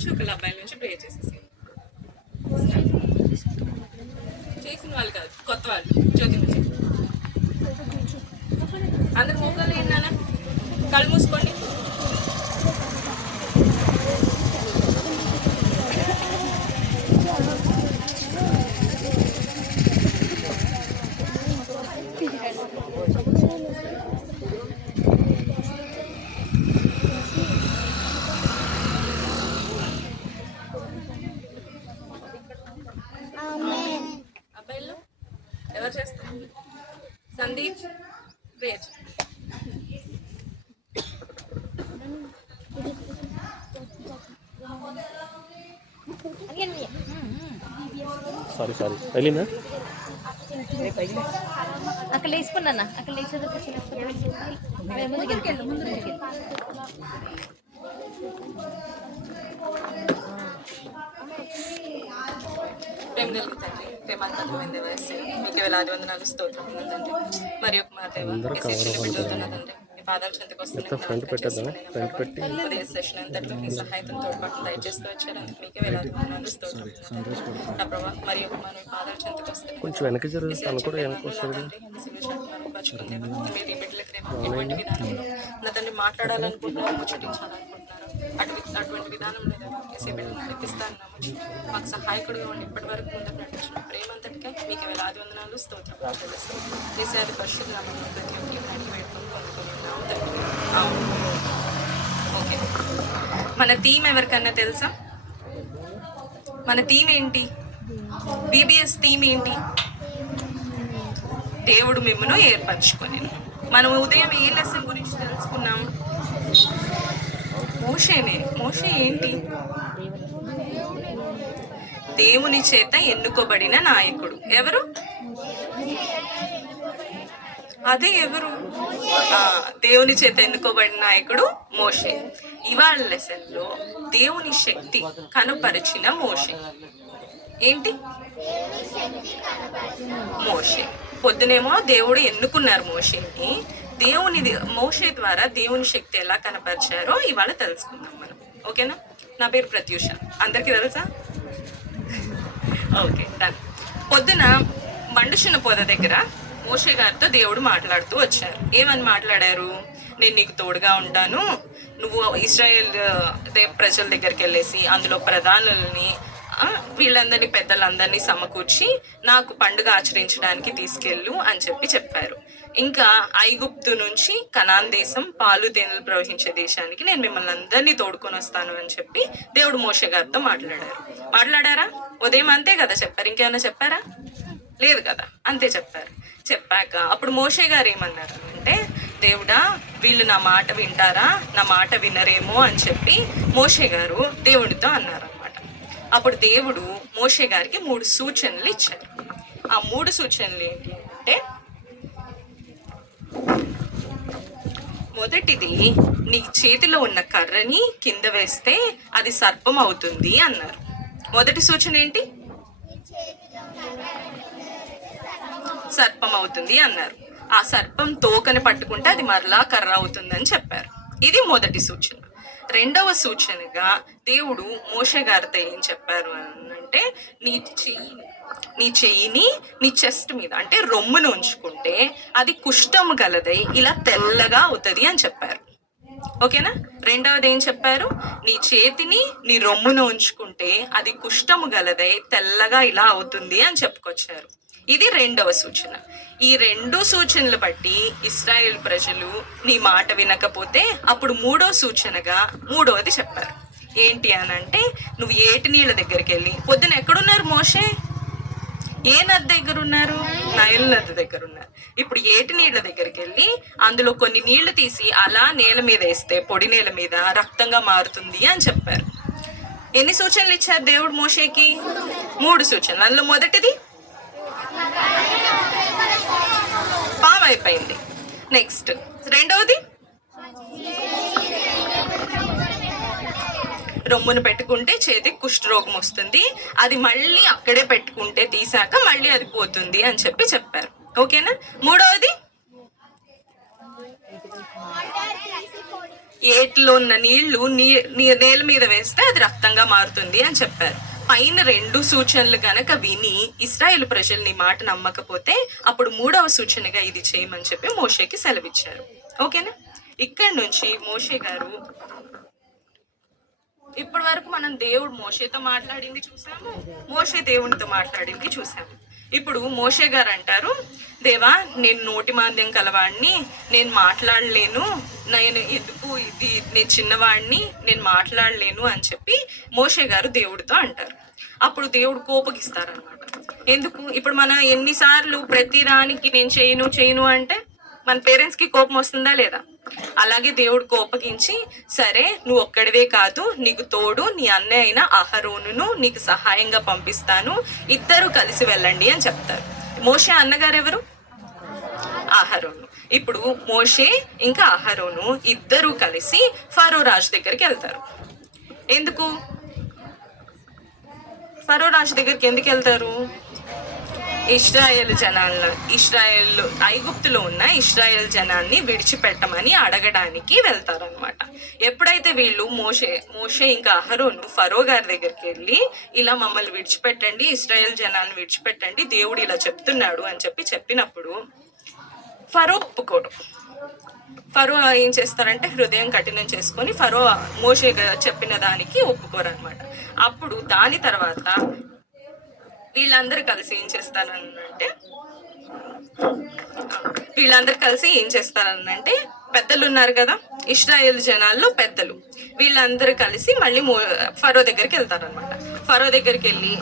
నుంచి ఒకళ్ళ అబ్బాయిల నుంచి ప్రే చేసేసి చేసిన వాళ్ళు కాదు, కొత్త వాళ్ళు. జ్యోతి నుంచి అందరు మోకాలు ఏంటన్నా కళ్ళు మూసుకోండి. అబ్బాయిలు ఎవరు చేస్తారు? సందీప్ రేజ్. సారీ వెళ్ళిందా? అక్కడ వేసుకున్నా, అక్కడ ప్రేమంతమైంది వయస్సు మీకు వేలాది వందనాలు స్తోత్రం తండ్రి. మరి ఒక మాట తండ్రి, మీ పాదాలు చెంతకు వస్తున్నాయి సెషన్ అంతట్లో మీ సహాయంతో తోడ్పాటు దయచేస్తూ వచ్చారు. అందుకు మీకే వేలాది వందనాలు స్తోత్రం నా ప్రభావ. మరి ఒక మన పాదాలు చెంతకు వస్తున్నాయి కొంచెం వెనక్కి జరుగుతుంది. నా తండ్రి మాట్లాడాలనుకుంటున్నారు, ముచ్చటించాలనుకుంటున్నారు. అటువంటి విధానం లేదా బిడ్డలు నడిపిస్తాను. మాకు సహాయకుడుగా ఉండి ఇప్పటి వరకు ముందుకు నడిపించిన ప్రేమ అంతటికే మీకు వేలాది వందనాలు స్తోత్రం చేసేది పరిశుద్ధ ప్రతి ఒక్కరికి నడికి వేడుకొని పొందుకున్నాము తండ్రి. ఓకే, మన థీమ్ ఎవరికన్నా తెలుసా? మన థీమ్ ఏంటి? బీబీఎస్ థీమ్ ఏంటి? దేవుడు మిమ్మను ఏర్పరచుకొని. మనం ఉదయం ఏ లెసన్ గురించి తెలుసుకున్నాం? మోషే ఏంటి? దేవుని చేత ఎన్నుకోబడిన నాయకుడు. ఎవరు? అదే ఎవరు? దేవుని చేత ఎన్నుకోబడిన నాయకుడు మోషే. ఇవాళ లెసన్ లో దేవుని శక్తి కనుపరిచిన మోషే. ఏంటి? మోషే. పొద్దునేమో దేవుడు ఎన్నుకున్నారు మోషేని. మోషే ద్వారా దేవుని శక్తి ఎలా కనపరిచారో ఇవాళ తెలుసుకుందాం మనం. ఓకేనా? నా పేరు ప్రత్యూష, అందరికీ తెలుసా? Okay, done. పొద్దున మండుషున్న పొద దగ్గర మోషే గారితో దేవుడు మాట్లాడుతూ వచ్చారు. ఏమని మాట్లాడారు? నేను నీకు తోడుగా ఉంటాను, నువ్వు ఇశ్రాయేల్ ప్రజల దగ్గరికి వెళ్ళేసి అందులో ప్రధానుల్ని వీళ్ళందరినీ పెద్దలందరినీ సమకూర్చి నాకు పండుగ ఆచరించడానికి తీసుకెళ్ళు అని చెప్పారు. ఇంకా ఐగుప్తు నుంచి కనాన్ దేశం పాలు తేనెలు ప్రవహించే దేశానికి నేను మిమ్మల్ని అందరినీ తోడుకొని వస్తాను అని చెప్పి దేవుడు మోషే గారితో మాట్లాడారా? ఉదయం అంతే కదా చెప్పారు, ఇంకేమైనా చెప్పారా? లేదు కదా, అంతే చెప్పారు. చెప్పాక అప్పుడు మోషే గారు ఏమన్నారు అంటే, దేవుడా వీళ్ళు నా మాట వింటారా, నా మాట వినరేమో అని చెప్పి మోషే గారు దేవుడితో అన్నారు అనమాట. అప్పుడు దేవుడు మోషే గారికి 3 సూచనలు ఇచ్చారు. ఆ 3 సూచనలు ఏంటి అంటే, మొదటిది, నీ చేతిలో ఉన్న కర్రని కింద వేస్తే అది సర్పం అవుతుంది అన్నారు. మొదటి సూచన ఏంటి? సర్పం అవుతుంది అన్నారు. ఆ సర్పం తోకని పట్టుకుంటే అది మరలా కర్ర అవుతుందని చెప్పారు. ఇది మొదటి సూచన. రెండవ సూచనగా దేవుడు మోషే గారితో ఏం చెప్పారు అంటే, నీ చెయ్యిని నీ చెస్ట్ మీద అంటే రొమ్మును ఉంచుకుంటే అది కుష్ఠము గలదై ఇలా తెల్లగా అవుతుంది అని చెప్పారు. ఓకేనా? రెండవది ఏం చెప్పారు? నీ చేతిని నీ రొమ్మును ఉంచుకుంటే అది కుష్ఠము గలదై తెల్లగా ఇలా అవుతుంది అని చెప్పుకొచ్చారు. ఇది రెండవ సూచన. ఈ 2 సూచనలు బట్టి ఇశ్రాయేల్ ప్రజలు నీ మాట వినకపోతే అప్పుడు మూడవది చెప్పారు. ఏంటి అని అంటే, నువ్వు ఏటి నీళ్ళ దగ్గరికి వెళ్ళి, పొద్దున ఎక్కడున్నారు మోషే? ఏ నది దగ్గర ఉన్నారు? నైల్ నది దగ్గర ఉన్నారు. ఇప్పుడు ఏటి నీళ్ళ దగ్గరికి వెళ్ళి అందులో కొన్ని నీళ్లు తీసి అలా నేల మీద వేస్తే, పొడి నేల మీద రక్తంగా మారుతుంది అని చెప్పారు. ఎన్ని సూచనలు ఇచ్చారు దేవుడు మోషేకి? 3 సూచనలు. అందులో మొదటిది పాము అయిపోయింది. నెక్స్ట్ రెండవది రొమ్మును పెట్టుకుంటే చేతికి కుష్ఠరోగం వస్తుంది, అది మళ్ళీ అక్కడే పెట్టుకుంటే తీసాక మళ్ళీ అది పోతుంది అని చెప్పారు. ఓకేనా? మూడవది ఏటిలో ఉన్న నీళ్లు నేల మీద వేస్తే అది రక్తంగా మారుతుంది అని చెప్పారు. పైన 2 సూచనలు గనక విని ఇశ్రాయేలు ప్రజలు నీ మాట నమ్మకపోతే అప్పుడు 3వ సూచనగా ఇది చేయమని చెప్పి మోషేకి సెలవిచ్చారు. ఓకేనా? ఇక్కడి నుంచి మోషే గారు ఇప్పటి వరకు మనం దేవుడు మోషేతో మాట్లాడింది చూసాము, మోషే దేవునితో మాట్లాడింది చూసాము. ఇప్పుడు మోషే గారు అంటారు, దేవా నేను నోటి మాంద్యం కలవాడిని, నేను మాట్లాడలేను, నేను ఎందుకు ఇది నేను చిన్నవాడిని, నేను మాట్లాడలేను అని చెప్పి మోషే గారు దేవుడితో అంటారు. అప్పుడు దేవుడు కోపగిస్తారనమాట. ఎందుకు? ఇప్పుడు మన ఎన్నిసార్లు ప్రతి దానికి నేను చేయను అంటే మన పేరెంట్స్కి కోపం వస్తుందా లేదా? అలాగే దేవుడు కోపగించి, సరే నువ్వు ఒక్కడివే కాదు, నీకు తోడు నీ అన్నయ్య అయిన అహరోనును నీకు సహాయంగా పంపిస్తాను, ఇద్దరు కలిసి వెళ్ళండి అని చెప్తారు. మోషే అన్నగారు ఎవరు? అహరోను. ఇప్పుడు మోషే ఇంకా అహరోను ఇద్దరు కలిసి ఫరో రాజు దగ్గరికి వెళ్తారు. ఎందుకు ఫరో రాజు దగ్గరికి ఎందుకు వెళ్తారు? ఐగుప్తులో ఉన్న ఇశ్రాయేల్ జనాన్ని విడిచిపెట్టమని అడగడానికి వెళ్తారనమాట. ఎప్పుడైతే వీళ్ళు మోషే ఇంకా అహరోను ఫరో గారి దగ్గరికి వెళ్ళి ఇలా మమ్మల్ని విడిచిపెట్టండి, ఇశ్రాయేల్ జనాన్ని విడిచిపెట్టండి, దేవుడు ఇలా చెప్తున్నాడు అని చెప్పినప్పుడు ఫరో ఒప్పుకోడు. ఫరో ఏం చేస్తారంటే హృదయం కఠినం చేసుకొని ఫరో మోషే చెప్పిన దానికి ఒప్పుకోరనమాట. అప్పుడు దాని తర్వాత వీళ్ళందరూ కలిసి ఏం చేస్తారనంటే పెద్దలు ఉన్నారు కదా, ఇశ్రాయేల్ జనాల్లో పెద్దలు, వీళ్ళందరూ కలిసి మళ్ళీ ఫరో దగ్గరికి వెళ్తారనమాట. ఫరో దగ్గరికి వెళ్ళి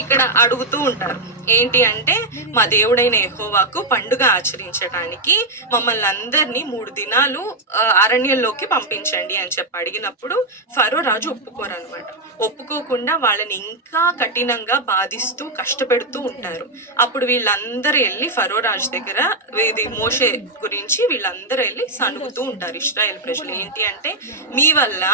ఇక్కడ అడుగుతూ ఉంటారు, ఏంటి అంటే మా దేవుడైన యెహోవాకు పండుగ ఆచరించడానికి మమ్మల్ని అందరినీ 3 దినాలు అరణ్యంలోకి పంపించండి అని చెప్పి అడిగినప్పుడు ఫరో రాజు ఒప్పుకోరనమాట. ఒప్పుకోకుండా వాళ్ళని ఇంకా కఠినంగా బాధిస్తూ కష్టపెడుతూ ఉంటారు. అప్పుడు వీళ్ళందరూ వెళ్ళి ఫరో రాజు దగ్గర ఇది మోషే గురించి వీళ్ళందరూ వెళ్ళి సనుగుతూ ఉంటారు ఇశ్రాయేల్ ప్రజలు. ఏంటి అంటే మీ వల్ల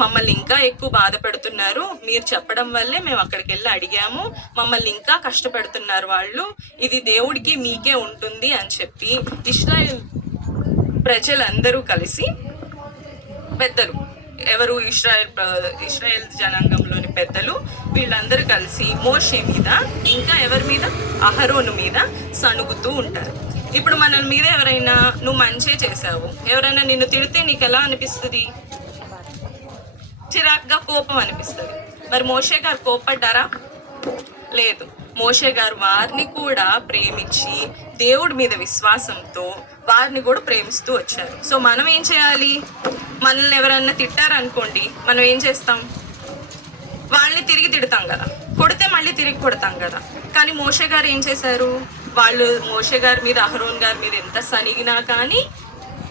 మమ్మల్ని ఇంకా ఎక్కువ బాధ పెడుతున్నారు, మీరు చెప్పడం వల్లే మేము అక్కడికి వెళ్ళి అడిగాము, మమ్మల్ని ఇంకా కష్టపెడుతున్నారు వాళ్ళు, ఇది దేవుడికి మీకే ఉంటుంది అని చెప్పి ఇశ్రాయేల్ ప్రజలందరూ కలిసి పెద్దలు ఎవరు ఇశ్రాయేల్ జనాంగంలోని పెద్దలు వీళ్ళందరూ కలిసి మోషే మీద ఇంకా ఎవరి మీద అహరోను మీద సణుగుతూ ఉంటారు. ఇప్పుడు మన మీద ఎవరైనా నువ్వు మంచే చేసావు, ఎవరైనా నిన్ను తిడితే నీకు ఎలా అనిపిస్తుంది? చిరాగ్గా కోపం అనిపిస్తుంది. మరి మోషే గారు కోపడ్డారా? లేదు. మోషే గారు వారిని కూడా ప్రేమించి దేవుడి మీద విశ్వాసంతో వారిని కూడా ప్రేమిస్తూ వచ్చారు. సో మనం ఏం చేయాలి? మనల్ని ఎవరన్నా తిట్టారనుకోండి, మనం ఏం చేస్తాం? వాళ్ళని తిరిగి తిడతాం కదా, కొడితే మళ్ళీ తిరిగి కొడతాం కదా. కానీ మోషే గారు ఏం చేశారు? వాళ్ళు మోషే గారి మీద అహరోన్ గారి మీద ఎంత సనిగినా కానీ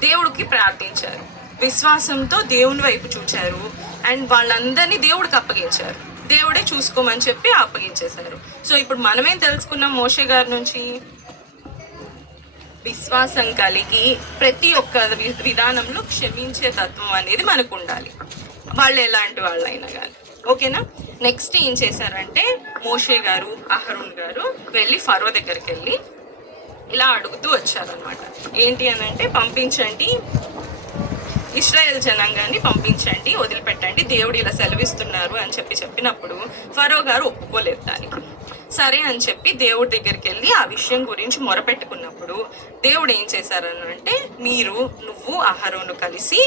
దేవుడికి ప్రార్థించారు, విశ్వాసంతో దేవుని వైపు చూచారు, అండ్ వాళ్ళందరినీ దేవుడికి అప్పగించారు. దేవుడే చూసుకోమని చెప్పి అప్పగించేశారు. సో ఇప్పుడు మనమేం తెలుసుకున్నాం మోషే గారి నుంచి? విశ్వాసం కలిగి ప్రతి ఒక్క విధానంలో క్షమించే తత్వం అనేది మనకు ఉండాలి, వాళ్ళు ఎలాంటి వాళ్ళైనా కానీ. ఓకేనా? నెక్స్ట్ ఏం చేశారంటే మోషే గారు అహరోన్ గారు వెళ్ళి ఫరో దగ్గరికి వెళ్ళి ఇలా అడుగుతూ వచ్చారనమాట. ఏంటి అని అంటే, పంపించండి, ఇశ్రాయేల్ జనాంగాన్ని పంపించండి, వదిలిపెట్టండి, దేవుడు ఇలా సెలవిస్తున్నారు అని చెప్పినప్పుడు ఫరో గారు ఒప్పుకోలేదు దానికి. సరే అని చెప్పి దేవుడి దగ్గరికి వెళ్ళి ఆ విషయం గురించి మొరపెట్టుకున్నప్పుడు దేవుడు ఏం చేశారనంటే, నువ్వు అహరోను కలిసి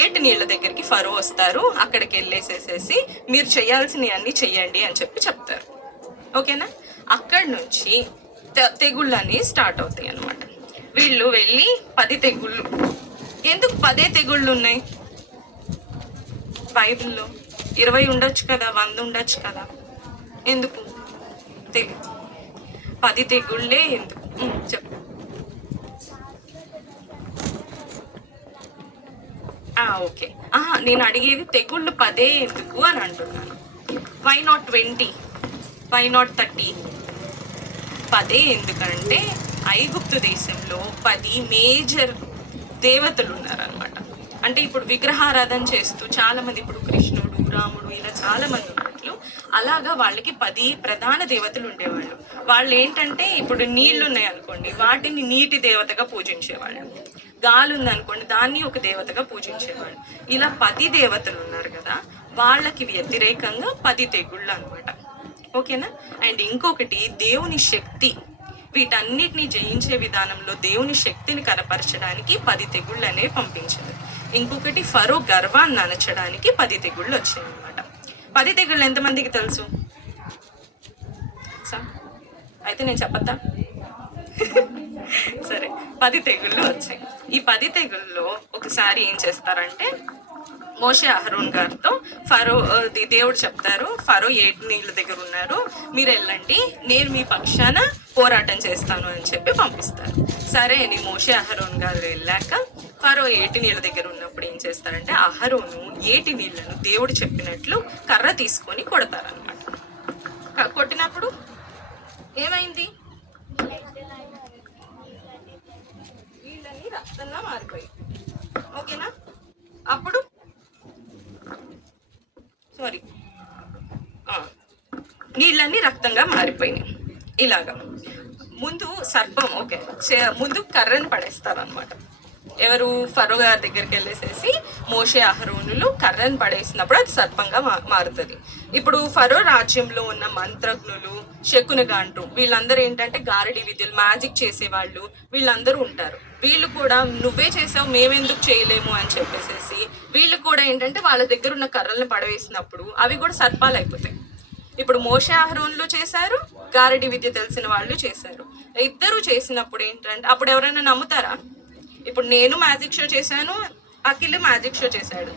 ఏటి నీళ్ళ దగ్గరికి ఫరో వస్తారు, అక్కడికి వెళ్ళేసేసేసి మీరు చేయాల్సినవి అన్నీ చెయ్యండి అని చెప్తారు. ఓకేనా? అక్కడి నుంచి తెగుళ్ళు అనేవి స్టార్ట్ అవుతాయి అన్నమాట. వీళ్ళు వెళ్ళి 10 తెగుళ్ళు. ఎందుకు 10 తెగుళ్ళు ఉన్నాయి బైబిల్లో? 20 ఉండొచ్చు కదా, 100 ఉండొచ్చు కదా, ఎందుకు తెలియదు. 10 తెగుళ్ళే ఎందుకు? చెప్పు. ఓకే, నేను అడిగేది తెగుళ్ళు 10 ఎందుకు అని అంటున్నాను. Why not 20? Why not 30? 10 ఎందుకంటే ఐగుప్తు దేశంలో 10 మేజర్ దేవతలు ఉన్నారనమాట. అంటే ఇప్పుడు విగ్రహారాధన చేస్తూ చాలా మంది, ఇప్పుడు కృష్ణుడు, రాముడు, ఇలా చాలా మంది ఉన్నట్లు అలాగా వాళ్ళకి 10 ప్రధాన దేవతలు ఉండేవాళ్ళు. వాళ్ళు ఏంటంటే ఇప్పుడు నీళ్లు ఉన్నాయి అనుకోండి, వాటిని నీటి దేవతగా పూజించేవాళ్ళు. గాలి ఉందనుకోండి, దాన్ని ఒక దేవతగా పూజించేవాడు. ఇలా 10 దేవతలు ఉన్నారు కదా, వాళ్ళకి వ్యతిరేకంగా 10 తెగుళ్ళు అనమాట. ఓకేనా? అండ్ ఇంకొకటి దేవుని శక్తి, వీటన్నిటిని జయించే విధానంలో దేవుని శక్తిని కనపరచడానికి 10 తెగుళ్ళు అనేవి పంపించింది. ఇంకొకటి ఫరో గర్వాన్ని అణచడానికి 10 తెగుళ్ళు వచ్చాయి అనమాట. 10 తెగుళ్ళు ఎంతమందికి తెలుసు? అయితే నేను చెప్పద్దా? సరే, 10 తెగుళ్ళు వచ్చాయి. ఈ 10 తెగుళ్ళలో ఒకసారి ఏం చేస్తారంటే, మోషే అహరోన్ గారితో దేవుడు చెప్తారు, ఫరో 7 నీళ్ళ దగ్గర ఉన్నారు, మీరు వెళ్ళండి, నేను మీ పక్షాన పోరాటం చేస్తాను అని చెప్పి పంపిస్తారు. సరే అని మోషే అహరోన్ గారు వెళ్ళాక ఫరో 7 నీళ్ళ దగ్గర ఉన్నప్పుడు ఏం చేస్తారంటే, అహరోను 7 నీళ్లను దేవుడు చెప్పినట్లు కర్ర తీసుకొని కొడతారనమాట. కొట్టినప్పుడు ఏమైంది? నీళ్ళని రక్తంగా మారిపోయి. ఓకేనా? అప్పుడు నీళ్ళన్నీ రక్తంగా మారిపోయినాయి. ఇలాగా ముందు సర్పం, ఓకే, ముందు కర్రను పడేస్తారు అనమాట. ఎవరు? ఫరో గారి దగ్గరికి వెళ్ళేసేసి మోషే అహరోనులు కర్రను పడేసినప్పుడు అది సర్పంగా మారుతుంది. ఇప్పుడు ఫరో రాజ్యంలో ఉన్న మంత్రజ్ఞులు, శకునగాండ్రు, వీళ్ళందరూ ఏంటంటే గారడి విద్యలు, మ్యాజిక్ చేసేవాళ్ళు, వీళ్ళందరూ ఉంటారు. వీళ్ళు కూడా నువ్వే చేసావు, మేమెందుకు చేయలేము అని చెప్పేసేసి వీళ్ళు కూడా ఏంటంటే వాళ్ళ దగ్గర ఉన్న కర్రలను పడవేసినప్పుడు అవి కూడా సర్పాలు అయిపోతాయి. ఇప్పుడు మోషే అహరోనులు చేశారు, గారడి విద్య తెలిసిన వాళ్ళు చేశారు. ఇద్దరు చేసినప్పుడు ఏంటంటే అప్పుడు ఎవరైనా నమ్ముతారా? ఇప్పుడు నేను మ్యాజిక్ షో చేశాను, అఖిల్ మ్యాజిక్ షో చేశాడు,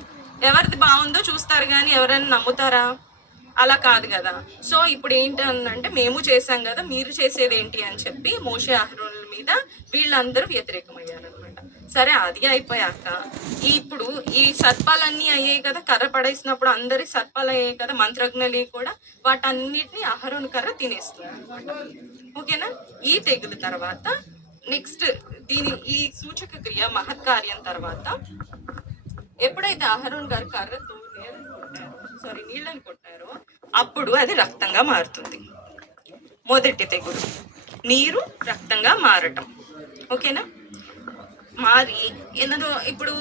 ఎవరిది బాగుందో చూస్తారు కానీ ఎవరైనా నమ్ముతారా? అలా కాదు కదా. సో ఇప్పుడు ఏంటంటే, మేము చేశాం కదా, మీరు చేసేది ఏంటి అని చెప్పి మోషే అహరోనుల మీద వీళ్ళందరూ వ్యతిరేకమయ్యారనమాట. సరే, అది అయిపోయాక ఇప్పుడు ఈ సర్పాలన్నీ అయ్యాయి కదా, కర్ర పడేసినప్పుడు అందరి సర్పాలు అయ్యాయి కదా, మంత్రజ్ఞులు కూడా, వాటన్నిటిని అహరోను కర్ర తినేస్తుంది అనమాట. ఓకేనా? ఈ తెగులు తర్వాత నెక్స్ట్ ఈ సూచక క్రియ మహత్కార్యం తర్వాత ఎప్పుడైతే అహరోన్ గారు కర్రతో నీళ్ళని కొట్టారో అప్పుడు అది రక్తంగా మారుతుంది. మొదటి తెగులు నీరు రక్తంగా మారటం. ఓకేనా? మారి ఏదో ఇప్పుడు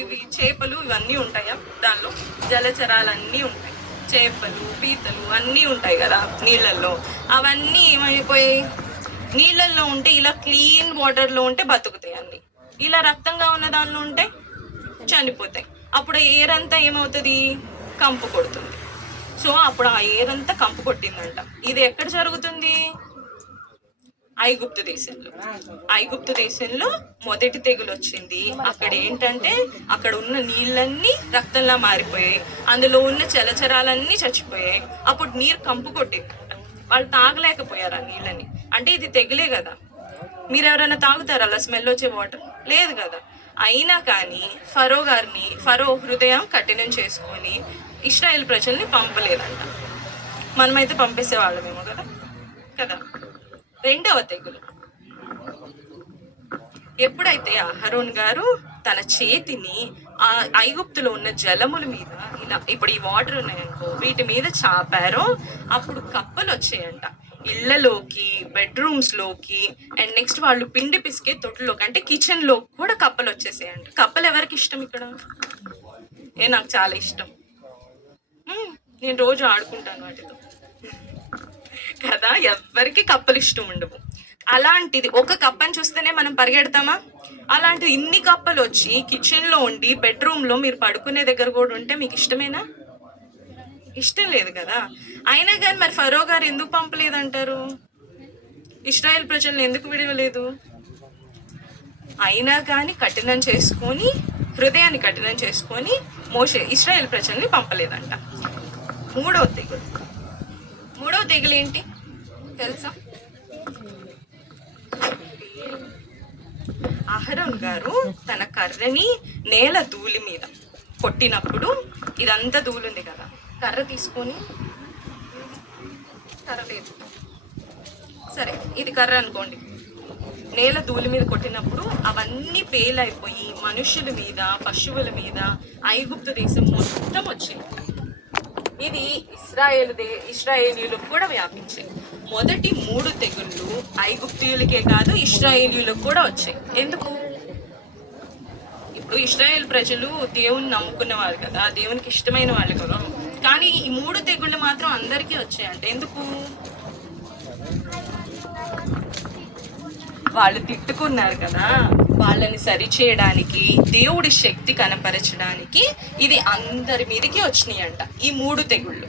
ఇవి చేపలు ఇవన్నీ ఉంటాయా, దానిలో జలచరాలన్నీ ఉంటాయి, చేపలు, పీతలు అన్నీ ఉంటాయి కదా నీళ్ళల్లో. అవన్నీ ఏమైపోయాయి? నీళ్ళల్లో ఉంటే, ఇలా క్లీన్ వాటర్లో ఉంటే బతుకుతాయి అన్ని, ఇలా రక్తంగా ఉన్న దానిలో ఉంటే చనిపోతాయి. అప్పుడు ఎయిర్ అంతా ఏమవుతుంది? కంపు కొడుతుంది. సో అప్పుడు ఆ ఎయిర్ అంతా కంపు కొట్టిందంట. ఇది ఎక్కడ జరుగుతుంది? ఐగుప్తు దేశంలో. ఐగుప్తు దేశంలో మొదటి తెగులు వచ్చింది. అక్కడ ఏంటంటే అక్కడ ఉన్న నీళ్ళన్నీ రక్తంలా మారిపోయాయి, అందులో ఉన్న జలచరాలన్నీ చచ్చిపోయాయి. అప్పుడు నీరు కంపు కొట్టింది, వాళ్ళు తాగలేకపోయారు ఆ నీళ్ళని. అంటే ఇది తెగులే కదా. మీరు ఎవరైనా తాగుతారా అలా స్మెల్ వచ్చే వాటర్? లేదు కదా. అయినా కానీ ఫరో హృదయం కఠినం చేసుకొని ఇశ్రాయేల్ ప్రజల్ని పంపలేదంట. మనమైతే పంపేసేవాళ్ళమేమో కదా కదా. రెండవ తెగులు ఎప్పుడైతే అహరోన్ గారు తన చేతిని ఆ ఐగుప్తులో ఉన్న జలముల మీద, ఇలా ఇప్పుడు ఈ వాటర్ ఉన్నాయనుకో, వీటి మీద చాపారో అప్పుడు కప్పలు వచ్చాయంట. ఇళ్లలోకి, బెడ్రూమ్స్ లోకి, అండ్ నెక్స్ట్ వాళ్ళు పిండి పిసికే తొట్టులోకి, అంటే కిచెన్ లో కూడా కప్పలు వచ్చేసాయంట. కప్పలు ఎవరికి ఇష్టం ఇక్కడ? నాకు చాలా ఇష్టం. నేను రోజు ఆడుకుంటాను వాటితో కదా. ఎవరికి కప్పలు ఇష్టం ఉండవు. అలాంటిది ఒక కప్పని చూస్తేనే మనం పరిగెడతామా? అలాంటిది ఇన్ని కప్పలు వచ్చి కిచెన్లో ఉండి బెడ్రూమ్లో మీరు పడుకునే దగ్గర కూడా ఉంటే మీకు ఇష్టమేనా? ఇష్టం లేదు కదా. అయినా కానీ మరి ఫరో గారు ఎందుకు పంపలేదంటారు? ఇశ్రాయేల్ ప్రజల్ని ఎందుకు విడవలేదు? అయినా కానీ హృదయాన్ని కఠినం చేసుకొని మోషే ఇశ్రాయేల్ ప్రజల్ని పంపలేదంట. మూడవ తెగులు ఏంటి తెలుసా? అహరోన్ గారు తన కర్రని నేల ధూళి మీద కొట్టినప్పుడు, ఇదంతా ధూళి ఉంది కదా, కర్ర తీసుకొని, కర్ర లేదు సరే ఇది కర్ర అనుకోండి, నేల ధూళి మీద కొట్టినప్పుడు అవన్నీ పేలైపోయి మనుషుల మీద, పశువుల మీద ఐగుప్తు దేశం మొత్తం వచ్చింది. ఇది ఇశ్రాయేలీయులకు కూడా వ్యాపించింది. మొదటి 3 తెగుళ్ళు ఐగుప్తీయులకే కాదు, ఇశ్రాయేలీయులకు కూడా వచ్చాయి. ఎందుకు? ఇప్పుడు ఇశ్రాయేల్ ప్రజలు దేవుని నమ్ముకున్నవారు కదా, దేవునికి ఇష్టమైన వాళ్ళు కదా. కానీ ఈ 3 తెగుళ్ళు మాత్రం అందరికీ వచ్చాయంట. ఎందుకు? వాళ్ళు తిట్టుకున్నారు కదా, వాళ్ళని సరిచేయడానికి, దేవుడి శక్తి కనపరచడానికి ఇది అందరి మీదకి వచ్చినాయి అంట ఈ 3 తెగుళ్ళు.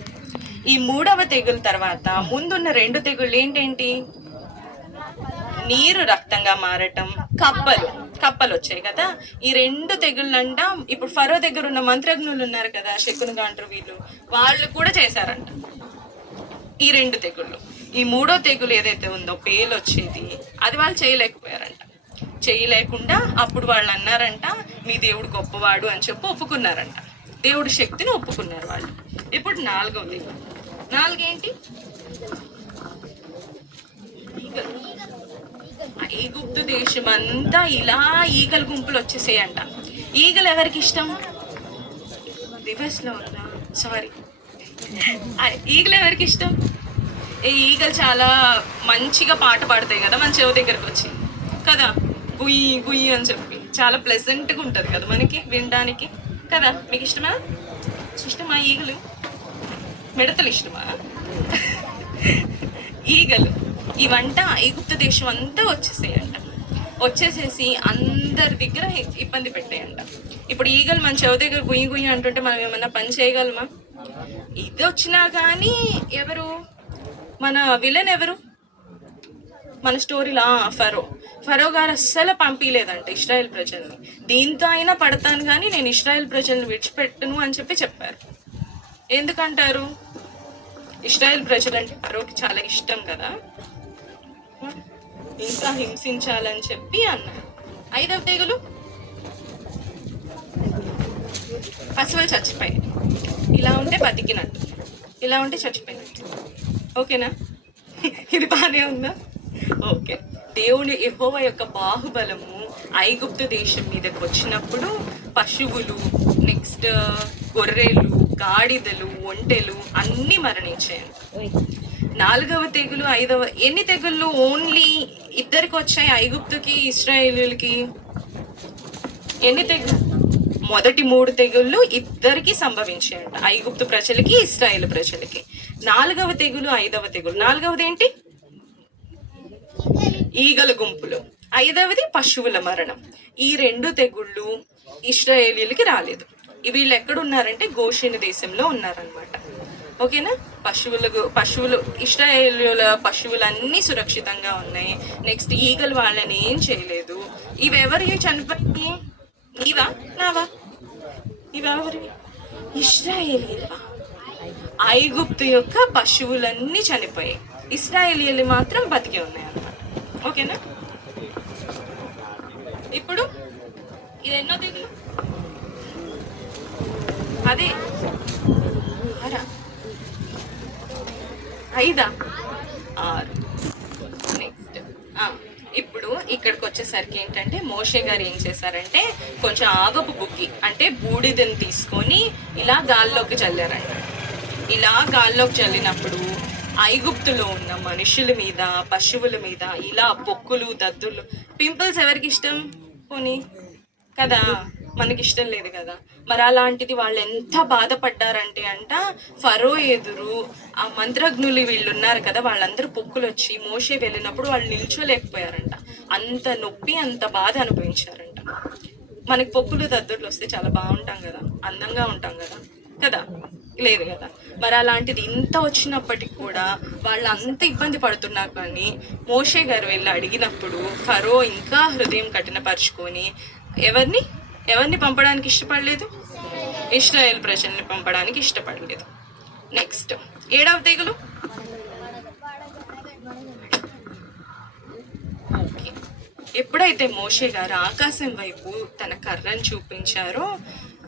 ఈ 3వ తెగులు తర్వాత ముందున్న 2 తెగుళ్ళు ఏంటేంటి? నీరు రక్తంగా మారటం, కప్పలు వచ్చాయి కదా. ఈ 2 తెగుళ్ళంట ఇప్పుడు ఫరో దగ్గర ఉన్న మంత్రజ్ఞులు ఉన్నారు కదా, శకును గాండ్రు, వాళ్ళు కూడా చేశారంట ఈ 2 తెగుళ్ళు. ఈ 3వ తెగులు ఏదైతే ఉందో పేలు వచ్చేది, అది వాళ్ళు చేయలేకుండా అప్పుడు వాళ్ళు అన్నారంట మీ దేవుడు గొప్పవాడు అని చెప్పి ఒప్పుకున్నారంట. దేవుడి శక్తిని ఒప్పుకున్నారు వాళ్ళు. ఇప్పుడు 4వ తెగులు. 4 ఏంటి? ఈగలు. ఐగుప్తు దేశం అంతా ఇలా ఈగల గుంపులు వచ్చేసేయంట. ఈగలు ఎవరికి ఇష్టం? రివర్స్లో ఉన్నా, సారీ. ఈగలు ఎవరికి ఇష్టం? ఈ ఈగలు చాలా మంచిగా పాట పాడతాయి కదా మన చెవి దగ్గరకు వచ్చి కదా, గుయ్యి గుయ్యి అని చెప్పి. చాలా ప్లెజెంట్గా ఉంటుంది కదా మనకి వినడానికి కదా. మీకు ఇష్టమా ఈగలు? మిడతలు ఇష్టమా? ఈగలు ఇవంట ఐగుప్తు దేశం అంతా వచ్చేసేసి అందరి దగ్గర ఇబ్బంది పెట్టాయంట. ఇప్పుడు ఈగలు మన చెవి దగ్గర గుయ్యి గుయ్యి అంటుంటే మనం ఏమన్నా పని చేయగలమా? ఇది వచ్చినా కానీ ఎవరు మన విలన్? ఎవరు మన స్టోరీలో? ఫరో గారు అస్సలు పంపించలేదంట ఇశ్రాయేల్ ప్రజల్ని. దీంతో అయినా పడతాను కానీ నేను ఇశ్రాయేల్ ప్రజల్ని విడిచిపెట్టను అని చెప్పారు. ఎందుకంటారు? ఇశ్రాయేల్ ప్రజలంటే ఫరోకి చాలా ఇష్టం కదా, ఇంకా హింసించాలని చెప్పి అన్నారు. 5వ తెగులు పశువులు చచ్చిపోయాయి. ఇలా ఉంటే బతికినట్టు, ఇలా ఉంటే చచ్చిపోయినట్టు. ఓకేనా? ఇది బాగానే ఉందా? ఓకే. దేవుని యెహోవా యొక్క బాహుబలము ఐగుప్తు దేశం మీదకి వచ్చినప్పుడు పశువులు, నెక్స్ట్ గొర్రెలు, గాడిదలు, ఒంటెలు అన్నీ మరణించాయి. 4వ తెగులు, 5వ, ఎన్ని తెగుళ్ళు? ఓన్లీ 2కి వచ్చాయి, ఐగుప్తుకి ఇశ్రాయేలుకి. ఎన్ని తెగులు? మొదటి 3 తెగుళ్ళు 2కి సంభవించాయంట, ఐగుప్తు ప్రజలకి, ఇశ్రాయేలు ప్రజలకి. 4వ తెగులు, 5వ తెగులు. 4వది ఏంటి? ఈగల గుంపులు. 5వది పశువుల మరణం. ఈ 2 తెగుళ్ళు ఇశ్రాయేలీలకి రాలేదు. వీళ్ళు ఎక్కడున్నారంటే గోషెను దేశంలో ఉన్నారనమాట. ఓకేనా? పశువులు ఇశ్రాయేలీయుల పశువులన్నీ సురక్షితంగా ఉన్నాయి. నెక్స్ట్ ఈగలు వాళ్ళని ఏం చేయలేదు. ఇవెవరి చనిపోయి? నీవా నావా? ఇవెవరి? ఇశ్రాయేలీయులవా? ఐగుప్తు యొక్క పశువులన్నీ చనిపోయాయి, ఇశ్రాయేలీయులు మాత్రం బతికి ఉన్నాయి అన్నమాట. ఓకేనా? ఇప్పుడు ఇది ఎన్నో తెగులు? అదే 5, 6. నెక్స్ట్ ఇప్పుడు ఇక్కడికి వచ్చేసరికి ఏంటంటే మోషే గారు ఏం చేశారంటే కొంచెం ఆగపు బుగ్గి అంటే బూడిదని తీసుకొని ఇలా గాల్లోకి చల్లారంట. ఇలా గాల్లోకి చల్లినప్పుడు ఐగుప్తులో ఉన్న మనుషుల మీద, పశువుల మీద ఇలా పొక్కులు, దద్దులు, పింపుల్స్ ఎవరికి ఇష్టం? పోనీ కదా, మనకి ఇష్టం లేదు కదా. మరి అలాంటిది వాళ్ళు ఎంత బాధపడ్డారంటే ఫరో ఎదురు ఆ మంత్రజ్ఞులు వీళ్ళు ఉన్నారు కదా, వాళ్ళందరూ పొక్కులు వచ్చి మోషే వెళ్ళినప్పుడు వాళ్ళు నిల్చోలేకపోయారంట. అంత నొప్పి, అంత బాధ అనుభవించారంట. మనకి పొక్కులు, దద్దుర్లు వస్తే చాలా బాగుంటాం కదా, అందంగా ఉంటాం కదా కదా, లేదు కదా. మరి అలాంటిది ఇంత వచ్చినప్పటికి కూడా వాళ్ళు అంత ఇబ్బంది పడుతున్నా కానీ మోషే గారు వెళ్ళి అడిగినప్పుడు ఫరో ఇంకా హృదయం కఠినపరుచుకొని ఎవరిని పంపడానికి ఇష్టపడలేదు? ఇశ్రాయేల్ ప్రజల్ని పంపడానికి ఇష్టపడలేదు. నెక్స్ట్ 7వ తెగులు. ఎప్పుడైతే మోషే గారు ఆకాశం వైపు తన కర్రను చూపించారో,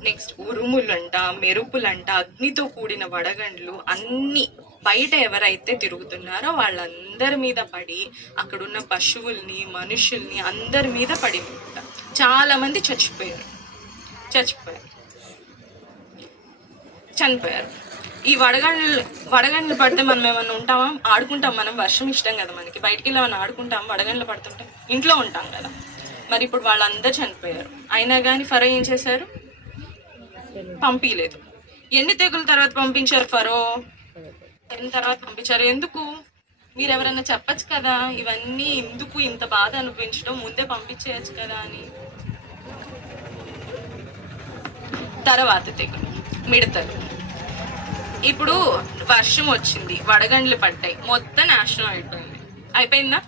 నెక్స్ట్ ఉరుములంట, మెరుపులంట, అగ్నితో కూడిన వడగండ్లు అన్నీ బయట ఎవరైతే తిరుగుతున్నారో వాళ్ళందరి మీద పడి అక్కడున్న పశువుల్ని, మనుషుల్ని అందరి మీద పడిందంట. చాలా మంది చనిపోయారు. ఈ వడగండ్లు పడితే మనం ఏమన్నా ఉంటామా? ఆడుకుంటాం. మనం వర్షం ఇష్టం కదా మనకి, బయటికి వెళ్ళి ఏమన్నా ఆడుకుంటాం? వడగండ్లు పడుతుంటే ఇంట్లో ఉంటాం కదా. మరి ఇప్పుడు వాళ్ళందరూ చనిపోయారు. అయినా కానీ ఫరో ఏం చేశారు? పంపించలేదు. ఎన్ని తెగుల తర్వాత పంపించారు ఫరో? ఎన్ని తర్వాత పంపించారు? ఎందుకు? మీరు ఎవరైనా చెప్పచ్చు కదా, ఇవన్నీ ఎందుకు ఇంత బాధ అనిపించడం, ముందే పంపించేయచ్చు కదా అని. తర్వాత తెగులు మిడతలు. ఇప్పుడు వర్షం వచ్చింది, వడగండ్లు పడ్డాయి, మొత్తం నాశనం అయిపోయిందా?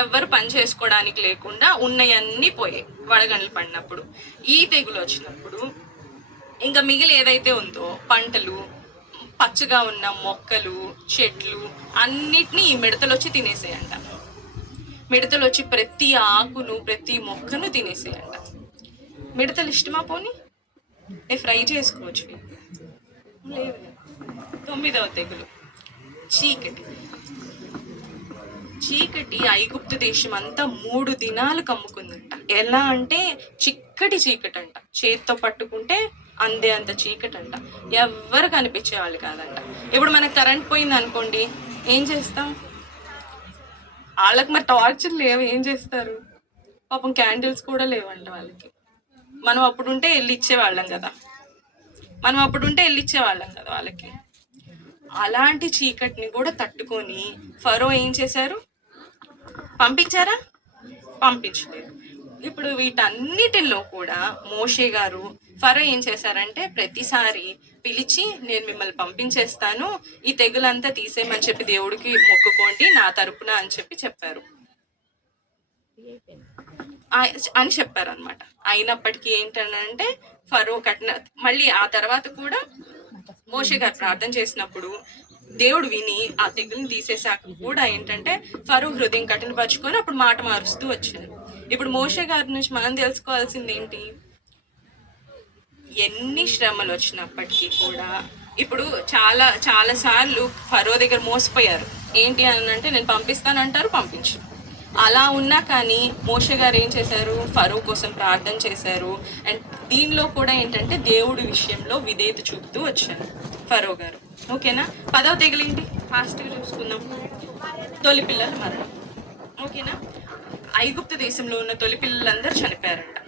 ఎవరు పని చేసుకోవడానికి లేకుండా ఉన్నయన్నీ పోయాయి వడగండ్లు పడినప్పుడు. ఈ తెగులు వచ్చినప్పుడు ఇంకా మిగిలి ఏదైతే ఉందో పంటలు, పచ్చగా ఉన్న మొక్కలు, చెట్లు అన్నిటినీ ఈ మిడతలు వచ్చి తినేసేయంట. మిడతలు వచ్చి ప్రతి ఆకును, ప్రతి మొక్కను తినేసేయంట. మిడతలు ఇష్టమా పోనీ? ఫ్రై చేసుకోవచ్చు. లేదు. 9వ తెగులు చీకటి. చీకటి ఐగుప్తు దేశం అంతా 3 దినాలు కమ్ముకుందంట. ఎలా అంటే చిక్కటి చీకటి అంట, చేత్తో పట్టుకుంటే అందే అంత చీకటి అంట, ఎవ్వరు కనిపించేవాళ్ళు కాదంట. ఇప్పుడు మనకు కరెంట్ పోయింది అనుకోండి, ఏం చేస్తాం? వాళ్ళకి మరి టార్చర్ లేవు, ఏం చేస్తారు? పాపం క్యాండిల్స్ కూడా లేవంట వాళ్ళకి. మనం అప్పుడుంటే వెళ్ళి ఇచ్చేవాళ్ళం కదా, వాళ్ళకి. అలాంటి చీకటిని కూడా తట్టుకొని ఫరో ఏం చేశారు? పంపించారా? పంపించలేదు. ఇప్పుడు వీటన్నిటిలో కూడా మోషే గారు ఫరో ఏం చేశారంటే ప్రతిసారి పిలిచి, నేను మిమ్మల్ని పంపించేస్తాను, ఈ తెగులంతా తీసేయమని చెప్పి దేవుడికి మొక్కుకోండి నా తరపున అని చెప్పారు అని చెప్పారనమాట. అయినప్పటికీ ఏంటంటే ఫరో మళ్ళీ ఆ తర్వాత కూడా మోషే గారు ప్రార్థన చేసినప్పుడు దేవుడు విని ఆ తెగుల్ని తీసేసాక కూడా ఏంటంటే ఫరో హృదయం కఠినపరుచుకొని అప్పుడు మాట మారుస్తూ వచ్చారు. ఇప్పుడు మోషే గారి నుంచి మనం తెలుసుకోవాల్సింది ఏంటి? ఎన్ని శ్రమలు వచ్చినప్పటికీ కూడా ఇప్పుడు చాలా సార్లు ఫరో దగ్గర మోసపోయారు. ఏంటి అని అంటే నేను పంపిస్తానంటారు, పంపించరు. అలా ఉన్నా కానీ మోషే గారు ఏం చేశారు? ఫరో కోసం ప్రార్థన చేశారు. అండ్ దీనిలో కూడా ఏంటంటే దేవుడి విషయంలో విధేయత చూపుతూ వచ్చారు ఫరో గారు. ఓకేనా? 10వ తెగులేంటి? ఫాస్ట్గా చూసుకుందాం. తొలి పిల్లల మరణం. ఓకేనా? ఐగుప్తు దేశంలో ఉన్న తొలి పిల్లలందరూ చనిపోయారంట.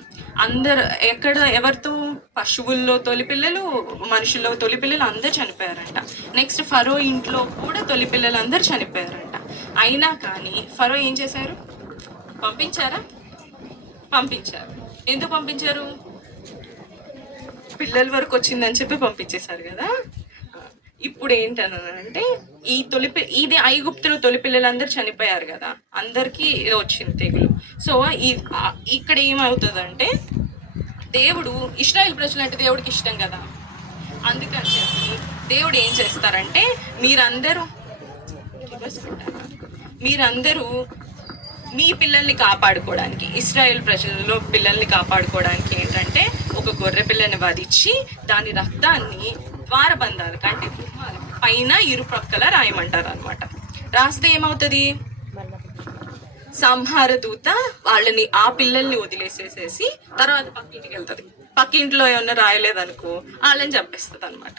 ఎవరితో? పశువుల్లో తొలి పిల్లలు, మనుషుల్లో తొలి పిల్లలు అందరూ చనిపోయారంట. నెక్స్ట్ ఫరో ఇంట్లో కూడా తొలి పిల్లలు అందరూ చనిపోయారంట. అయినా కానీ ఫరో ఏం చేశారు? పంపించారా? పంపించారు. ఎందుకు పంపించారు? పిల్లల వరకు వచ్చిందని చెప్పి పంపించేశారు కదా. ఇప్పుడు ఏంటనంటే ఇది ఐగుప్తులో తొలి పిల్లలందరూ చనిపోయారు కదా, అందరికీ వచ్చింది తెగులు. సో ఇక్కడ ఏమవుతుందంటే దేవుడు ఇశ్రాయేలు ప్రజలు అంటే దేవుడికి ఇష్టం కదా, అందుకని చెప్పి దేవుడు ఏం చేస్తారంటే మీరందరూ మీ పిల్లల్ని కాపాడుకోవడానికి, ఇశ్రాయేల్ ప్రజల్లో పిల్లల్ని కాపాడుకోవడానికి ఏంటంటే ఒక గొర్రె పిల్లని వధించి దాని రక్తాన్ని ద్వారబంధాలు అంటే పైన ఇరుప్రక్కల రాయమంటారు అనమాట. రాస్తే ఏమవుతుంది? సంహార దూత వాళ్ళని, ఆ పిల్లల్ని వదిలేసేసేసి తర్వాత పక్కింటికి వెళ్తుంది. పక్కింట్లో ఏమన్నా రాయలేదనుకో వాళ్ళని చంపేస్తుంది అనమాట.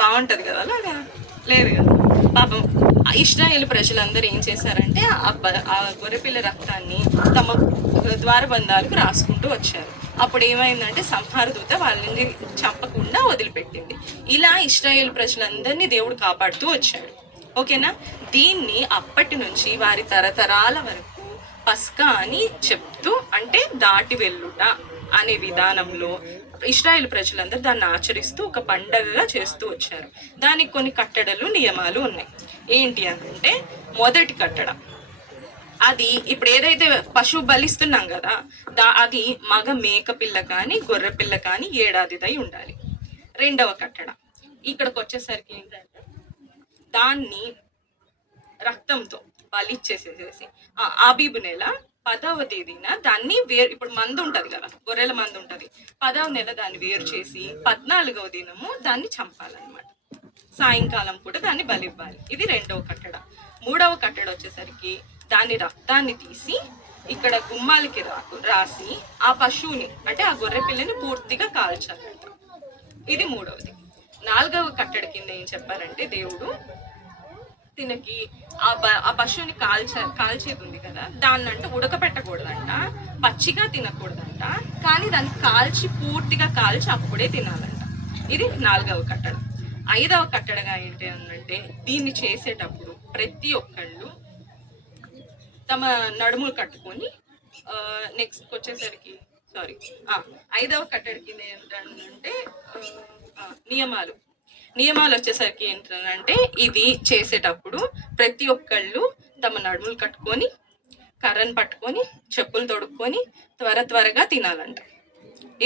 బాగుంటది కదా అలాగా? లేదు కదా. పాపం ఇశ్రాయేలు ప్రజలందరూ ఏం చేశారంటే ఆ గొర్రెపిల్ల రక్తాన్ని తమ ద్వారబంధాలకు రాసుకుంటూ వచ్చారు. అప్పుడు ఏమైందంటే సంహార దూత వాళ్ళని చంపకుండా వదిలిపెట్టింది. ఇలా ఇశ్రాయేలు ప్రజలందరినీ దేవుడు కాపాడుతూ వచ్చాడు. ఓకేనా? దీన్ని అప్పటి నుంచి వారి తరతరాల వరకు పస్కా అని చెప్తూ, అంటే దాటి వెళ్ళుట అనే విధానంలో ఇశ్రాయేలు ప్రజలందరూ దాన్ని ఆచరిస్తూ ఒక పండగగా చేస్తూ వచ్చారు. దానికి కొన్ని కట్టడలు, నియమాలు ఉన్నాయి. ఏంటి అంటే మొదటి కట్టడ, అది ఇప్పుడు ఏదైతే పశువు బలిస్తున్నాం కదా, అది మగ మేక పిల్ల కానీ గొర్రె పిల్ల కానీ ఏడాదిదై ఉండాలి. రెండవ కట్టడ ఇక్కడికి వచ్చేసరికి ఏంటంటే దాన్ని రక్తంతో బలిచ్చేసేసేసి ఆబీబు నెల 10వ తేదీన దాన్ని ఇప్పుడు మందు ఉంటుంది కదా, గొర్రెల మందు ఉంటుంది, 10వ నెల దాన్ని వేరు చేసి 14వ దినము దాన్ని చంపాలన్నమాట. సాయంకాలం కూడా దాన్ని బలివ్వాలి. ఇది రెండవ కట్టడ. మూడవ కట్టడ వచ్చేసరికి దాని రక్తాన్ని తీసి ఇక్కడ గుమ్మాలకి రాసి ఆ పశువుని అంటే ఆ గొర్రె పిల్లని పూర్తిగా కాల్చాలంట. ఇది మూడవది. 4వ కట్టడ కింద ఏం చెప్పారంటే దేవుడు తినకి ఆ పశువుని కాల్చేది ఉంది కదా, దాన్నంట ఉడకపెట్టకూడదంట, పచ్చిగా తినకూడదంట, కానీ దాన్ని కాల్చి పూర్తిగా కాల్చి అప్పుడే తినాలంట. ఇది 4వ కట్టడ. 5వ కట్టడగా ఏంటి అనంటే, దీన్ని చేసేటప్పుడు ప్రతి ఒక్కళ్ళు తమ నడుములు కట్టుకొని, నెక్స్ట్ వచ్చేసరికి 5వ కట్టడి కింద ఏంటంటే నియమాలు వచ్చేసరికి ఏంటంటే, ఇది చేసేటప్పుడు ప్రతి ఒక్కళ్ళు తమ నడుములు కట్టుకొని, కర్రను పట్టుకొని, చెప్పులు తొడుక్కొని త్వరగా తినాలంట.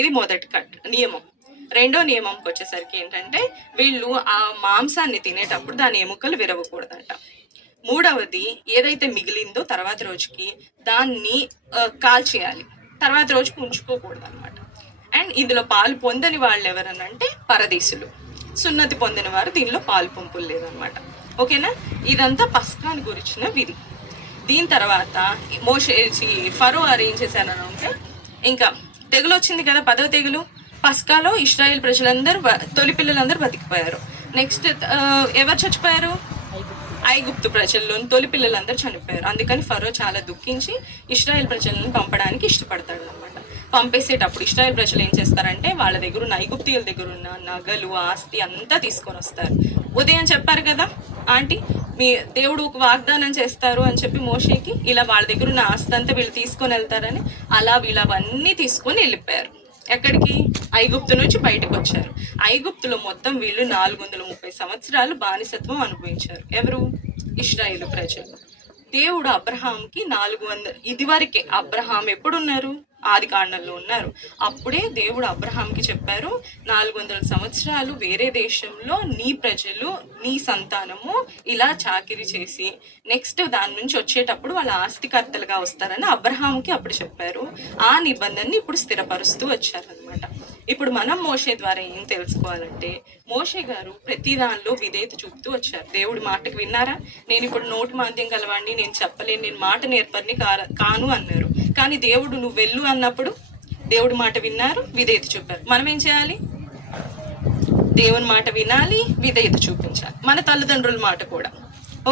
ఇది మొదటి నియమం. రెండో నియమంకి వచ్చేసరికి ఏంటంటే, వీళ్ళు ఆ మాంసాన్ని తినేటప్పుడు దాని ఎముకలు విరవకూడదంట. మూడవది, ఏదైతే మిగిలిందో తర్వాత రోజుకి దాన్ని కాల్చేయాలి, తర్వాత రోజుకి ఉంచుకోకూడదు అనమాట. అండ్ ఇందులో పాలు పొందని వాళ్ళు ఎవరనంటే పరదేశులు, సున్నతి పొందిన వారు దీనిలో పాలు పంపులు లేదనమాట. ఓకేనా? ఇదంతా పస్కాని గురించిన విధి. దీని తర్వాత ఫరో ఏం చేశానంటే, ఇంకా తెగులు వచ్చింది కదా, 10వ తెగులు. పస్కాలో ఇశ్రాయేల్ ప్రజలందరూ తొలి పిల్లలందరూ బతికిపోయారు. నెక్స్ట్ ఎవరు చచ్చిపోయారు? ఐగుప్తు ప్రజల్లోని తొలి పిల్లలందరూ చనిపోయారు. అందుకని ఫరో చాలా దుఃఖించి ఇశ్రాయేల్ ప్రజలను పంపడానికి ఇష్టపడతాడు అనమాట. పంపేసేటప్పుడు ఇశ్రాయేల్ ప్రజలు ఏం చేస్తారంటే, వాళ్ళ దగ్గర ఉన్న ఐగుప్తీయుల దగ్గర ఉన్న నగలు, ఆస్తి అంతా తీసుకొని వస్తారు. ఉదయం చెప్పారు కదా ఆంటీ, మీ దేవుడు ఒక వాగ్దానం చేస్తారు అని చెప్పి మోషేకి, ఇలా వాళ్ళ దగ్గర ఉన్న ఆస్తి అంతా వీళ్ళు తీసుకొని వెళ్తారని, అలా వీళ్ళు అవన్నీ తీసుకొని వెళ్ళిపోయారు. ఎక్కడికి? ఐగుప్తు నుంచి బయటకు వచ్చారు. ఐగుప్తులో మొత్తం వీళ్ళు 430 సంవత్సరాలు బానిసత్వం అనుభవించారు. ఎవరు? ఇశ్రాయేలు ప్రజలు. దేవుడు అబ్రహాంకి 400, ఇదివరకే అబ్రహాం ఎప్పుడున్నారు? ఆది కాండంలో ఉన్నారు. అప్పుడే దేవుడు అబ్రహాంకి చెప్పారు, 400 సంవత్సరాలు వేరే దేశంలో నీ ప్రజలు, నీ సంతానము ఇలా చాకిరీ చేసి నెక్స్ట్ దాని నుంచి వచ్చేటప్పుడు వాళ్ళ ఆస్తికర్తలుగా వస్తారని అబ్రహాంకి అప్పుడు చెప్పారు. ఆ నిబంధనని ఇప్పుడు స్థిరపరుస్తూ వచ్చారనమాట. ఇప్పుడు మనం మోషే ద్వారా ఏం తెలుసుకోవాలంటే, మోషే గారు ప్రతి దానిలో విధేయత చూపుతూ వచ్చారు. దేవుడి మాటకు విన్నారా? నేను ఇప్పుడు నోటి మాంద్యం కలవాడిని, నేను చెప్పలేను, నేను మాట నేర్పరిని కాను అన్నారు. కానీ దేవుడు నువ్వు వెళ్ళు అన్నప్పుడు దేవుడి మాట విన్నారు, విధేయత చూపారు. మనం ఏం చేయాలి? దేవుని మాట వినాలి, విధేయత చూపించాలి. మన తల్లిదండ్రుల మాట కూడా.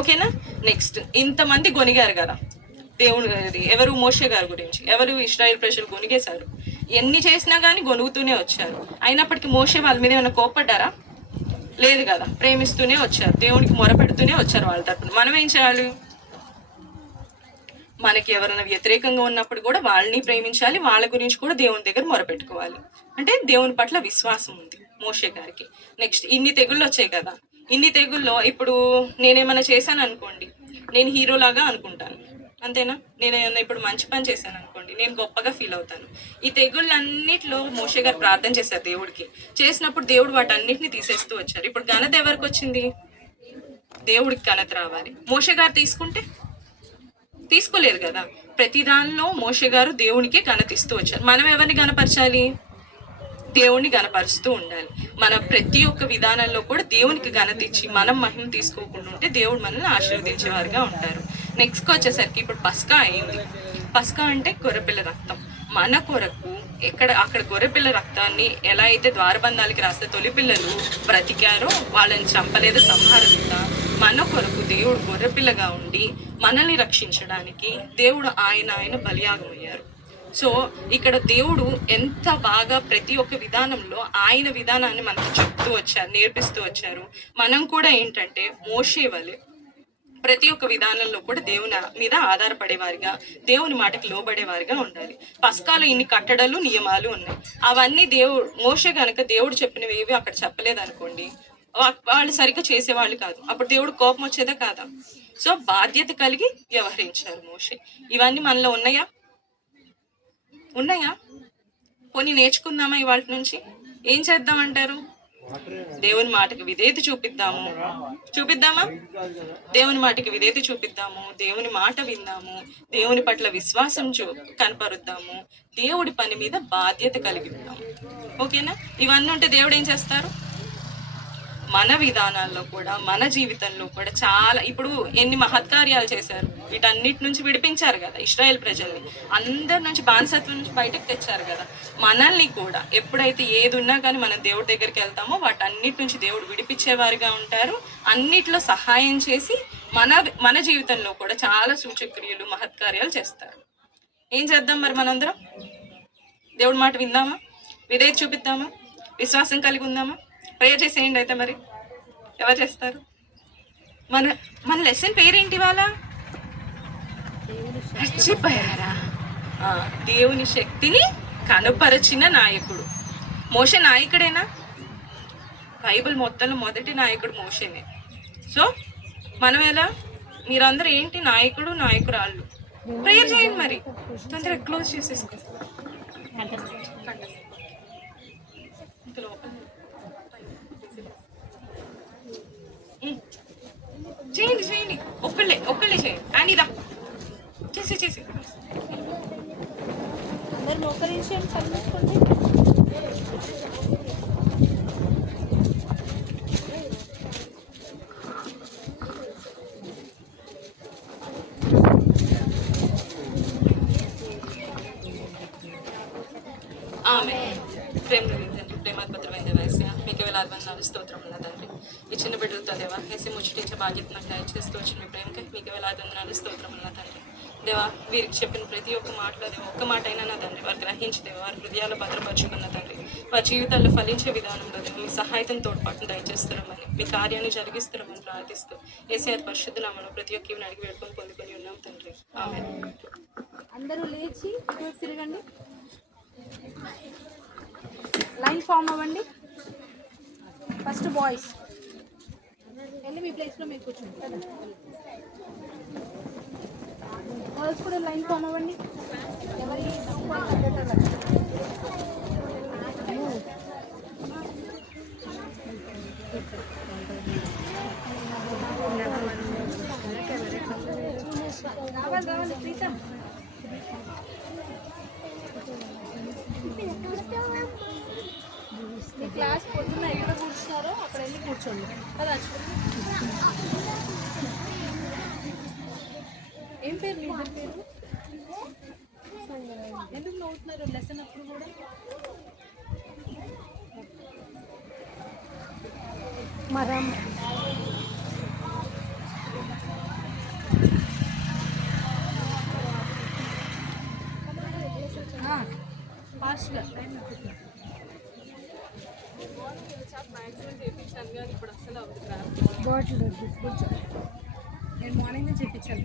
ఓకేనా? నెక్స్ట్, ఇంతమంది గొనిగారు కదా దేవుడు, ఎవరు? మోషే గారి గురించి. ఎవరు? ఇశ్రాయేల్ ప్రజలు గొనిగేశారు. ఎన్ని చేసినా కానీ గొనుగుతూనే వచ్చారు. అయినప్పటికీ మోషే వాళ్ళ మీద ఏమైనా కోప్పడ్డారా? లేదు కదా. ప్రేమిస్తూనే వచ్చారు, దేవునికి మొరపెడుతూనే వచ్చారు వాళ్ళ తరపున. మనం ఏం చేయాలి? మనకి ఎవరైనా వ్యతిరేకంగా ఉన్నప్పుడు కూడా వాళ్ళని ప్రేమించాలి, వాళ్ళ గురించి కూడా దేవుని దగ్గర మొరపెట్టుకోవాలి. అంటే దేవుని పట్ల విశ్వాసం ఉంది మోషే గారికి. నెక్స్ట్, ఇన్ని తెగుళ్ళు వచ్చాయి కదా, ఇన్ని తెగుల్లో ఇప్పుడు నేనేమైనా చేశాను అనుకోండి, నేను హీరోలాగా అనుకుంటాను, అంతేనా? నేను ఇప్పుడు మంచి పని చేశాను అనుకోండి, నేను గొప్పగా ఫీల్ అవుతాను. ఈ తెగుళ్ళన్నిటిలో మోషే గారు ప్రార్థన చేశారు దేవుడికి. చేసినప్పుడు దేవుడు వాటన్నిటిని తీసేస్తూ వచ్చారు. ఇప్పుడు ఘనత ఎవరికి వచ్చింది? దేవుడికి ఘనత రావాలి. మోషే గారు తీసుకోలేదు కదా. ప్రతి దానిలో మోషే గారు దేవునికే ఘనత ఇస్తూ వచ్చారు. మనం ఎవరిని గణపరచాలి? దేవుణ్ణి గణపరుస్తూ ఉండాలి. మన ప్రతి ఒక్క విధానంలో కూడా దేవునికి ఘనత ఇచ్చి మనం మహిమ తీసుకోకుండా ఉంటే దేవుడు మనల్ని ఆశీర్వదించేవారుగా ఉంటారు. నెక్స్ట్ వచ్చేసరికి ఇప్పుడు పస్కా అయింది. పస్కా అంటే గొర్రెపిల్ల రక్తం. మన కొరకు అక్కడ గొర్రెపిల్ల రక్తాన్ని ఎలా అయితే ద్వారబంధాలకి రాస్తే తొలి పిల్లలు బ్రతికారో, వాళ్ళని చంపలేదు సంహారంగా, మన కొరకు దేవుడు గొర్రెపిల్లగా ఉండి మనల్ని రక్షించడానికి దేవుడు ఆయన బలియాగం అయ్యారు. సో ఇక్కడ దేవుడు ఎంత బాగా ప్రతి ఒక్క విధానంలో ఆయన విధానాన్ని మనకు చెప్తూ వచ్చారు, నేర్పిస్తూ వచ్చారు. మనం కూడా ఏంటంటే మోషే వలె ప్రతి ఒక్క విధానంలో కూడా దేవుని మీద ఆధారపడేవారిగా, దేవుని మాటకి లోబడేవారిగా ఉండాలి. పస్కాలో ఇన్ని కట్టడలు, నియమాలు ఉన్నాయి. అవన్నీ మోషే కనుక దేవుడు చెప్పినవి ఏవి అక్కడ చెప్పలేదు అనుకోండి, వాళ్ళు సరిగ్గా చేసేవాళ్ళు కాదు. అప్పుడు దేవుడు కోపం వచ్చేదా కాదా? సో బాధ్యత కలిగి వ్యవహరించారు మోషే. ఇవన్నీ మనలో ఉన్నాయా? కొన్ని నేర్చుకుందామా? ఇవాళ నుంచి ఏం చేద్దామంటారు? దేవుని మాటకి విధేయత చూపిద్దామా? దేవుని మాటకి విధేయత చూపిద్దాము, దేవుని మాట విందాము, దేవుని పట్ల విశ్వాసం కనపరుద్దాము, దేవుడి పని మీద బాధ్యత కలిగి ఉందాము. ఓకేనా? ఇవన్నీ ఉంటే దేవుడు ఏం చేస్తారు? మన విధానాల్లో కూడా మన జీవితంలో కూడా చాలా ఇప్పుడు ఎన్ని మహత్కార్యాలు చేశారు, వీటన్నిటి నుంచి విడిపించారు కదా ఇశ్రాయేల్ ప్రజల్ని, అందరి నుంచి బానిసత్వం నుంచి బయటకు తెచ్చారు కదా. మనల్ని కూడా ఎప్పుడైతే ఏది ఉన్నా కానీ మనం దేవుడి దగ్గరికి వెళ్తామో వాటన్నిటి నుంచి దేవుడు విడిపించేవారిగా ఉంటారు, అన్నిట్లో సహాయం చేసి మన మన జీవితంలో కూడా చాలా సూచక్రియలు మహత్కార్యాలు చేస్తారు. ఏం చేద్దాం మరి మనందరం? దేవుడి మాట విందామా, విధేయత చూపిద్దామా, విశ్వాసం కలిగి ఉందామా? ప్రేయర్ చేసేయండి. అయితే మరి ఎవరు చేస్తారు? మన మన లెసన్ పేరేంటి వాళ్ళ? మర్చిపోయారా? దేవుని శక్తిని కనుపరచిన నాయకుడు. మోషే నాయకుడేనా? బైబిల్ మొత్తంలో మొదటి నాయకుడు మోషేనే. సో మనం ఎలా? మీరందరూ ఏంటి నాయకుడు నాయకురాళ్ళు? ప్రేయర్ చేయండి మరి, తొందరగా క్లోజ్ చేసేసుకో. చేయండి చేయండి, ఒక్కళ్ళే చేయండి. అండ్ ఇదా చేసి అందరు మోకరించండి, చదివేసుకోండి. ఆమె ప్రేమాత్పత్రమైన దేవాస్య మీకు వేలాది వందనాలు స్తోత్రముల తండ్రి. ఈ చిన్న బిడ్డలతో దేవా వేసి ముచ్చటించే బాధ్యత నాకు దయచేస్తూ వచ్చిన మీ ప్రేమకి మీకు వేలాది వందనాలు స్తోత్రముల తండ్రి. దేవా వీరికి చెప్పిన ప్రతి ఒక్క మాటలో దేవా ఒక్క మాట అయినా నా తండ్రి వారు గ్రహించి దేవా వారి హృదయాలు భద్రపరుచుకున్న తండ్రి, వారి జీవితాల్లో ఫలించే విధానంలో దేవా మీ సహాయతం తోడ్పాటును దయచేస్తారమని, మీ కార్యాన్ని జరిగిస్తారమని ప్రార్థిస్తూ ఏసీ అది పరిశుద్ధ నామములో ప్రతి ఒక్క ఈవిని అడిగి వేడుకొని పొందుకొని ఉన్నాం తండ్రి. ఆమేన్. అందరూ లేచి తిరగండి, లైన్ ఫామ్ అవ్వండి. ఫస్ట్ బాయ్స్ వెళ్ళి మీ ప్లేస్లో మీరు కూర్చోండి కదా. గర్ల్స్ కూడా లైన్ ఫామ్ అవ్వండి. ఎవరి రావాలి ప్రీతం. మీ క్లాస్ పొద్దున్న ఎక్కడ కూర్చున్నారో అక్కడ వెళ్ళి కూర్చోండి కదా. ఏం పేరు మీ ఇద్దరు పేరు? ఎందుకు నవ్వుతున్నారు లెసన్ అప్పుడు కూడా? మరం ఫాస్ట్గా చేయించాను కానీ ఇప్పుడు అసలు బాటిల్ కూర్చో. నేను మార్నింగ్ నుంచి చెప్పించాను.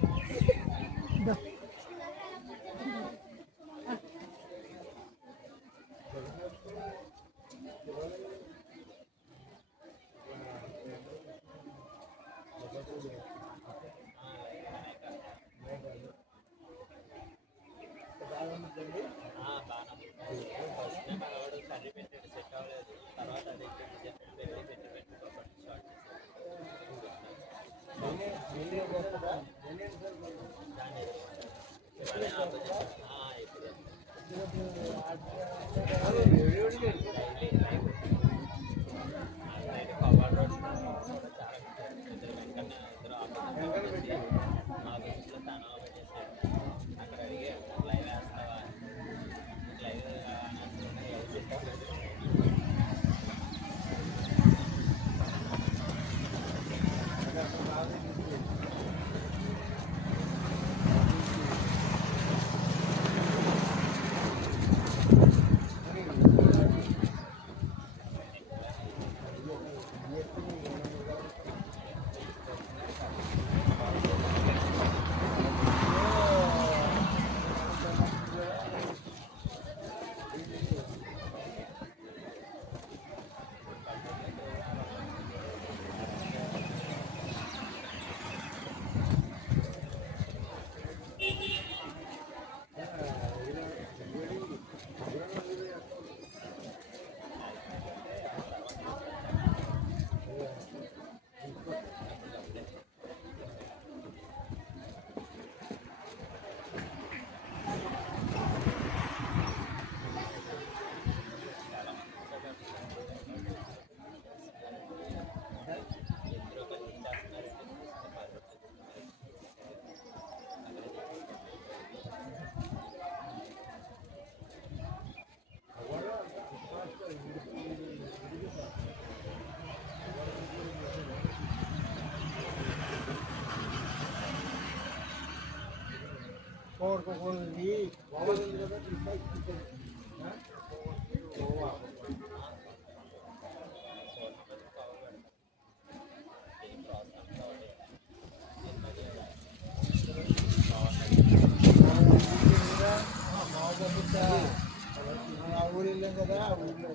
ఊరు వెళ్ళాం కదా ఆ ఊళ్ళో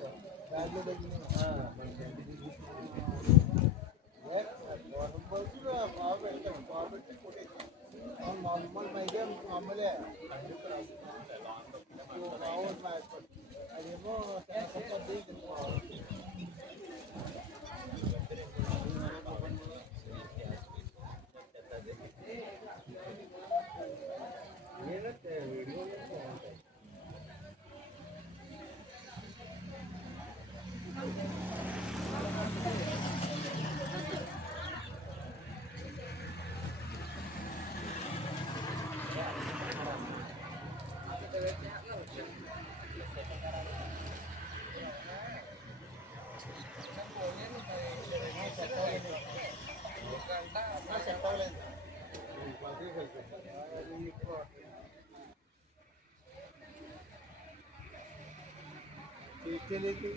దాంట్లో తగ్గిన బాగా పెడతాను బాగా పెట్టి కొట్టేసి మామూలు పైగా మామూలే అదేమో తెలియదు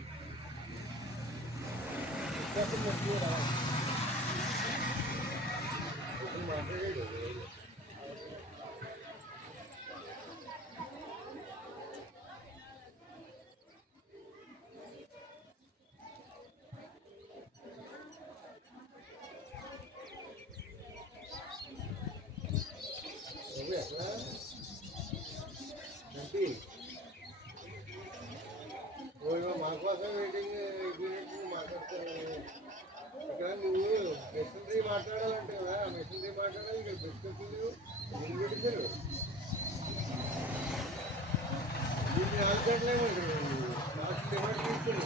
మాట్లాడాడు ఎట్లా మా కోసం వెయిటింగ్ మాట్లాడుతున్నాను ఇక్కడ నువ్వు మెషినరీ మాట్లాడాలంటే కదా మెషినరీ మాట్లాడాలి ఇక్కడ బిస్కెట్లు దీన్ని పెట్టారు దీన్ని ఆల్చట్లేమండి నాకు డిమాండ్ తీసుకుని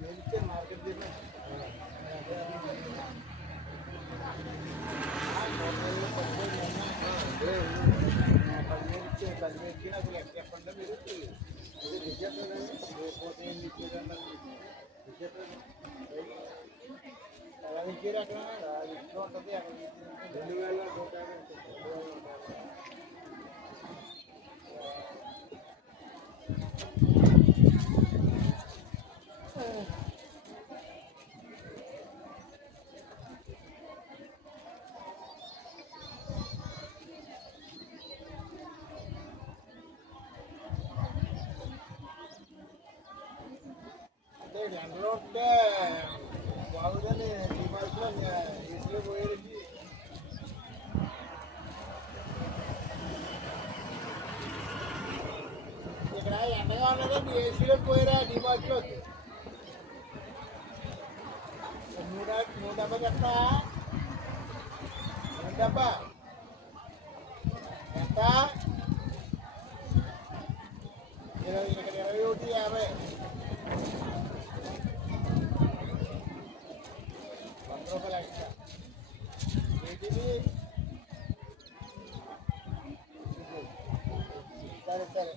వెయిటింగ్ మార్కెట్ నాకు లెక్క చెప్పండి మీరు పోతే ఏం ఇచ్చేదండి ఎలా ఇచ్చారు అక్కడ ఇంట్లో ఉంటుంది అక్కడ 2000 ఎండలో ఉంటే బాగుందని ఈ మార్కులో ఏసీలో పోయేది ఇక్కడ ఎండగా ఉన్నదండి ఏసీలో పోయిరా డిమార్ట్లో మూడు డబ్బా చెప్తా డబ్బా ఎంత ఇక్కడ 21.50 రూపాయలు ఎక్స్ట్రా ఏంటిది సరే సరే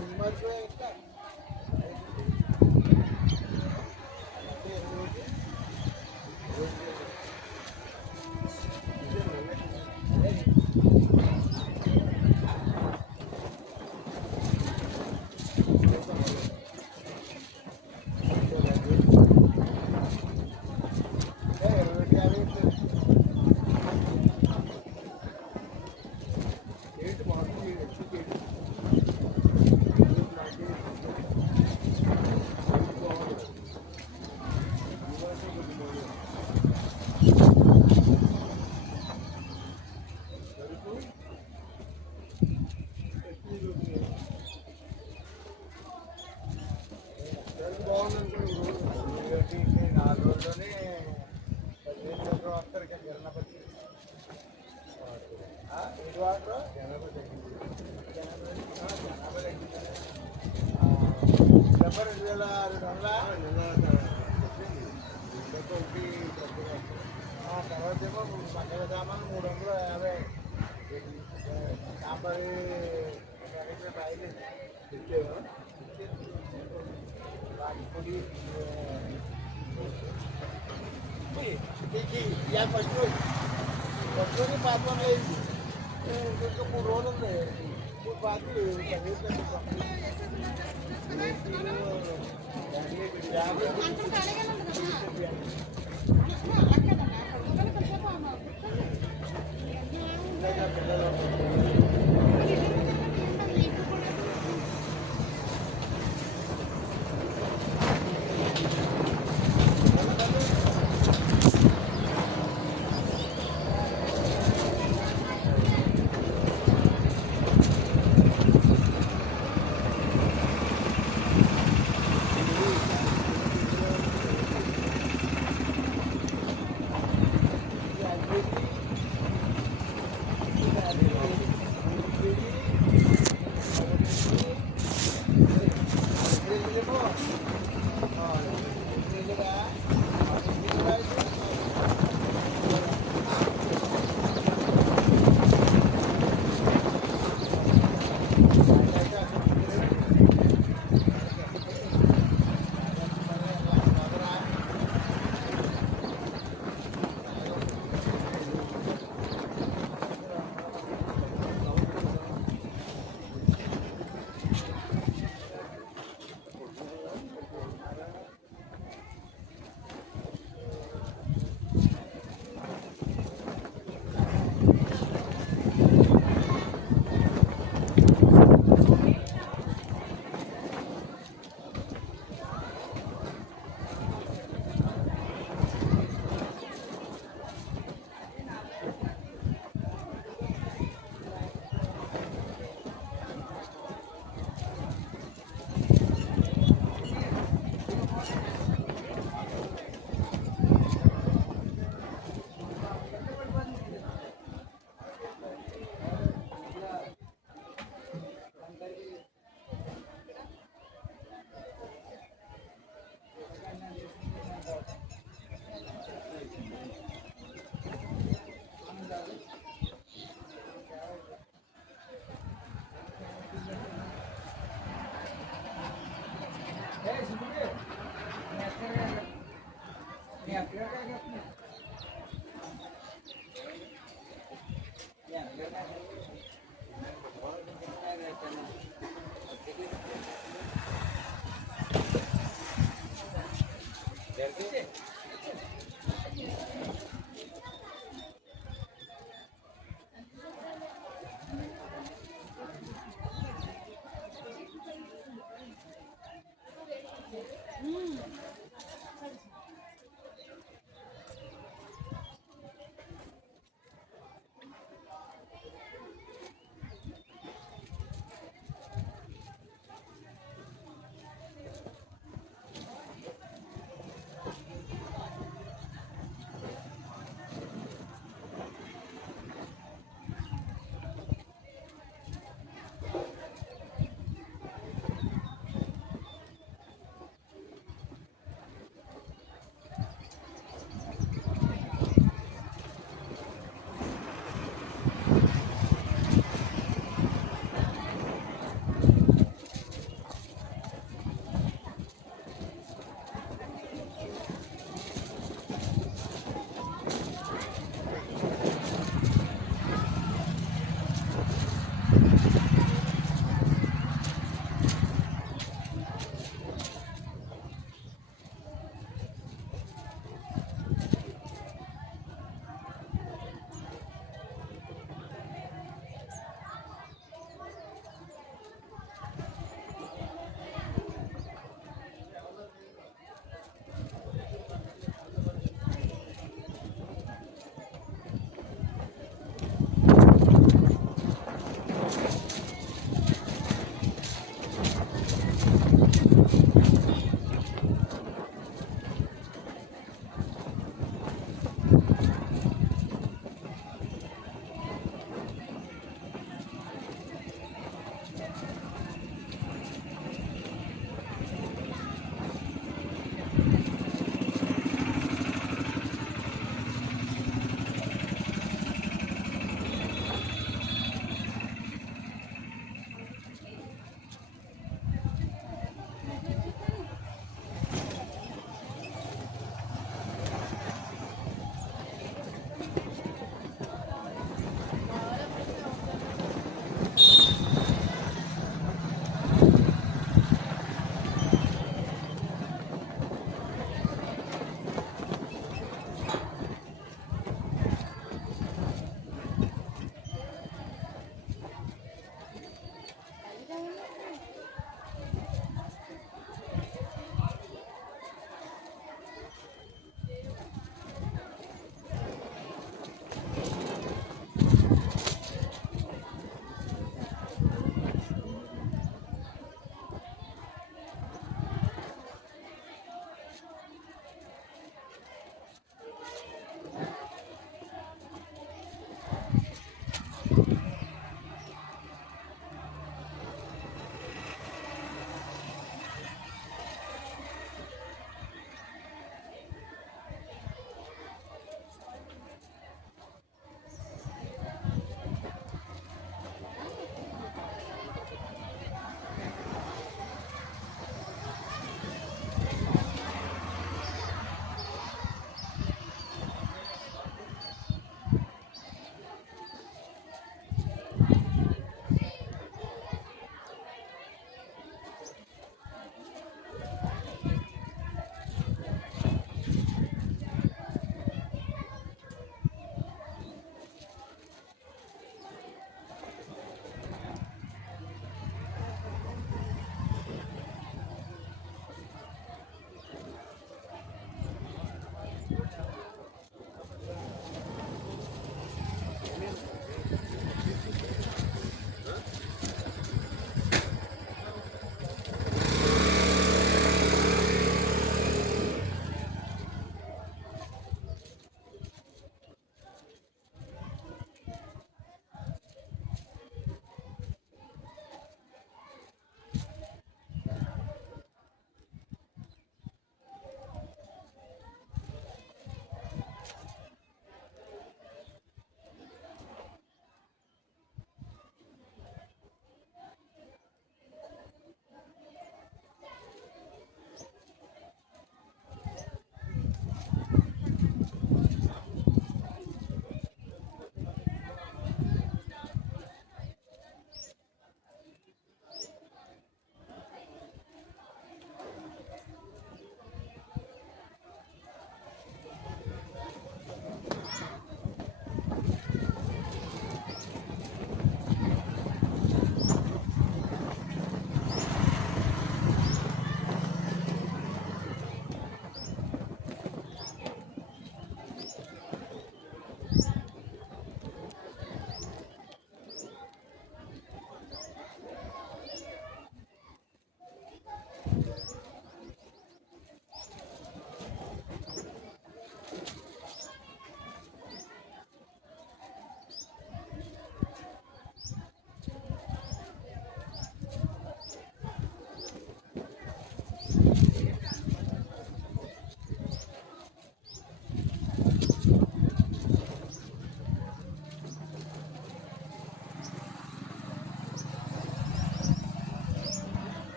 రూపాయలు ఎక్స్ట్రా ఎక్స్ట్రా ఏంటి మార్పు డెబ్బై 2,200 తర్వాత ఏమో పండుగ సామాన్ 350 సాంబారి బయలు ఇచ్చేవా పొడి ఫస్ట్ పాత్ర అయింది ఇంకా 3 రోజులు ఉంది 3 పాత్రలు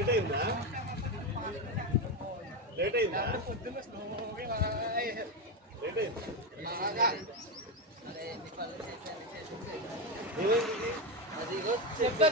లేట్ అయిందా లేట్ అయిందా లేట్ అయింది ఏమైంది చెప్తా